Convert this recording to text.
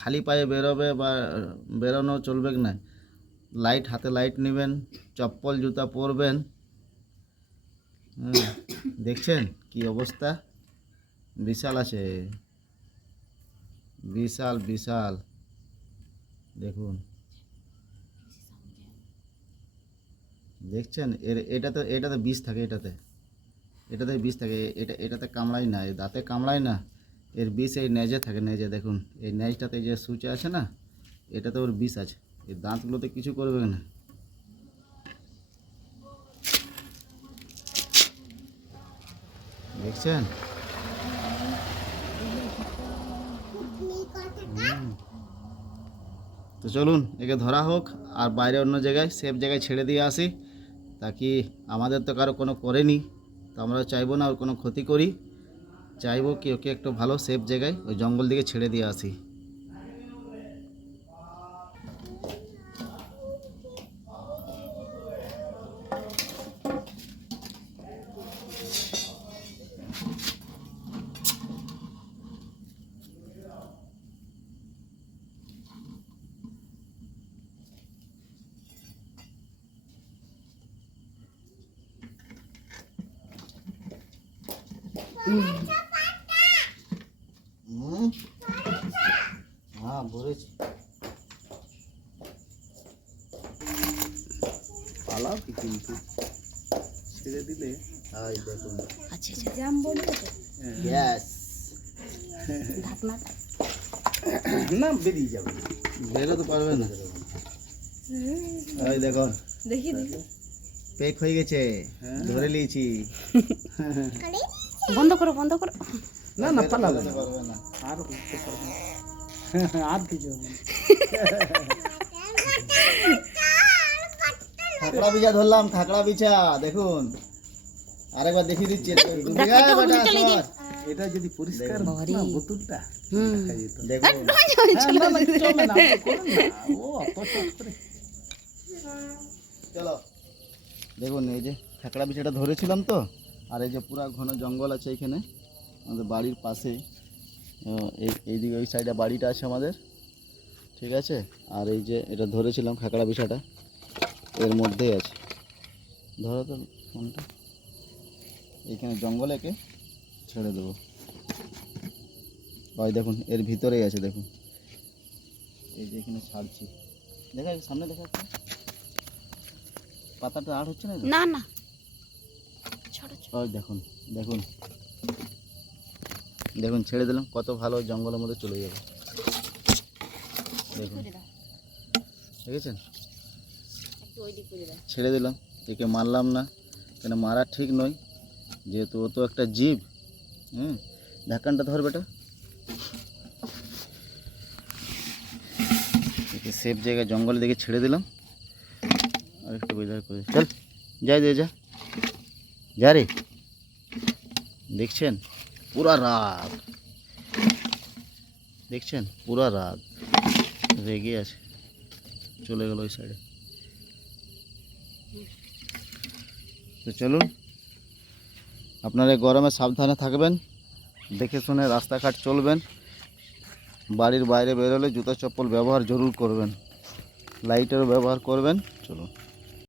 খালি পায়ে বেরোবে বা বেরোনো চলবে না। লাইট হাতে লাইট নেবেন, চপ্পল জুতা পরবেন। দেখছেন কি অবস্থা, বিশাল আছে, বিশাল বিশাল। দেখুন, দেখছেন এটাতে বিষ থাকে, এটাতে বিষ থাকে। এটাতে কামড়ায় না, এই দাঁতে কামড়ায় না, এর বিষ এই নেজে থাকে, নেজে। দেখুন এই নেজটাতে যে সূচে আছে না, এটাতে ওর বিষ আছে। এই দাঁতগুলোতে কিছু করবে না। দেখছেন? তো চলুন একে ধরা হোক, আর বাইরে অন্য জায়গায় সেফ জায়গায় ছেড়ে দিয়ে আসি, তাকি আমাদের তো কারো কোনো করেনি, তো আমরা চাইবো না ওর কোনো ক্ষতি করি। চাইবো কি ওকে একটু ভালো সেফ জায়গায় ওই জঙ্গল দিকে ছেড়ে দিয়ে আসি। হ্যাঁ ভরেছি, পালাও কি কিন্তু ছেড়ে দিলে। এই দেখুন, আচ্ছা আচ্ছা জাম বলতে তো গ্যাস ঢাকনাটা না বেরিয়ে যাবে, বেরোতে পারবে না। এই দেখুন, দেখি দেখি পেক হয়ে গেছে, ধরে নিয়েছি। বন্ধ করো বন্ধ করো। না না পালাবে না, পারবে না আর উঠতে পারবে না। আর কিছু হবে না। খাকড়া বিছা ধরলাম, খাকড়া বিছা দেখুন, আরেকবার দেখিয়ে দিচ্ছি। এটা যদি পরিষ্কার বাবারে। না বোতলটা হুম দেখা যেত। দেখুন হ্যাঁ, না, না, চলবে না, আপনি করুন না। ও অত চট করে। চলো দেখুন, এই যে খাকড়া বিছাটা ধরেছিলাম তো, আর এই যে পুরা ঘন জঙ্গল আছে এখানে আমাদের বাড়ির পাশেই। এইদিকে ওই সাইডে বাড়িটা আছে আমাদের, ঠিক আছে। আর এই যে এটা ধরেছিলাম খাকড়া বিছাটা এর মধ্যেই আছে। ধরো তো ফোনটা, এইখানে জঙ্গলে একে ছেড়ে দেবো। ওই দেখুন এর ভিতরেই আছে, দেখুন এই যে এখানে ছাড়ছি, দেখা যাচ্ছে সামনে, দেখা যাচ্ছে পাতাটা আড় হচ্ছে না তো? না না ছোট ছোট ওই দেখুন, দেখুন দেখুন ছেড়ে দিলাম, কত ভালো জঙ্গলের মধ্যে চলে যাবে। দেখুন করে দাও দেখেছেন, একটু ওই দিক করে দাও। ছেড়ে দিলাম, একে মারলাম না, কেন মারা ঠিক নয়, যেহেতু ও তো একটা জীব। ঢাকানটা ধর বেটা, একে সেফ জায়গায় জঙ্গলের দিকে ছেড়ে দিলাম। আর একটু বোঝার করে চল, যাই দে, যা যা রে। দেখছেন পুরা রাগ, দেখছেন পুরা রাগ, রেগে আছে, চলে গেল ওই সাইডে। তো চলুন, আপনারা গরমে সাবধানে থাকবেন, দেখে শুনে রাস্তাঘাট চলবেন, বাড়ির বাইরে বেরোলে জুতো চপ্পল ব্যবহার জরুর করবেন, লাইটেরও ব্যবহার করবেন। চলুন।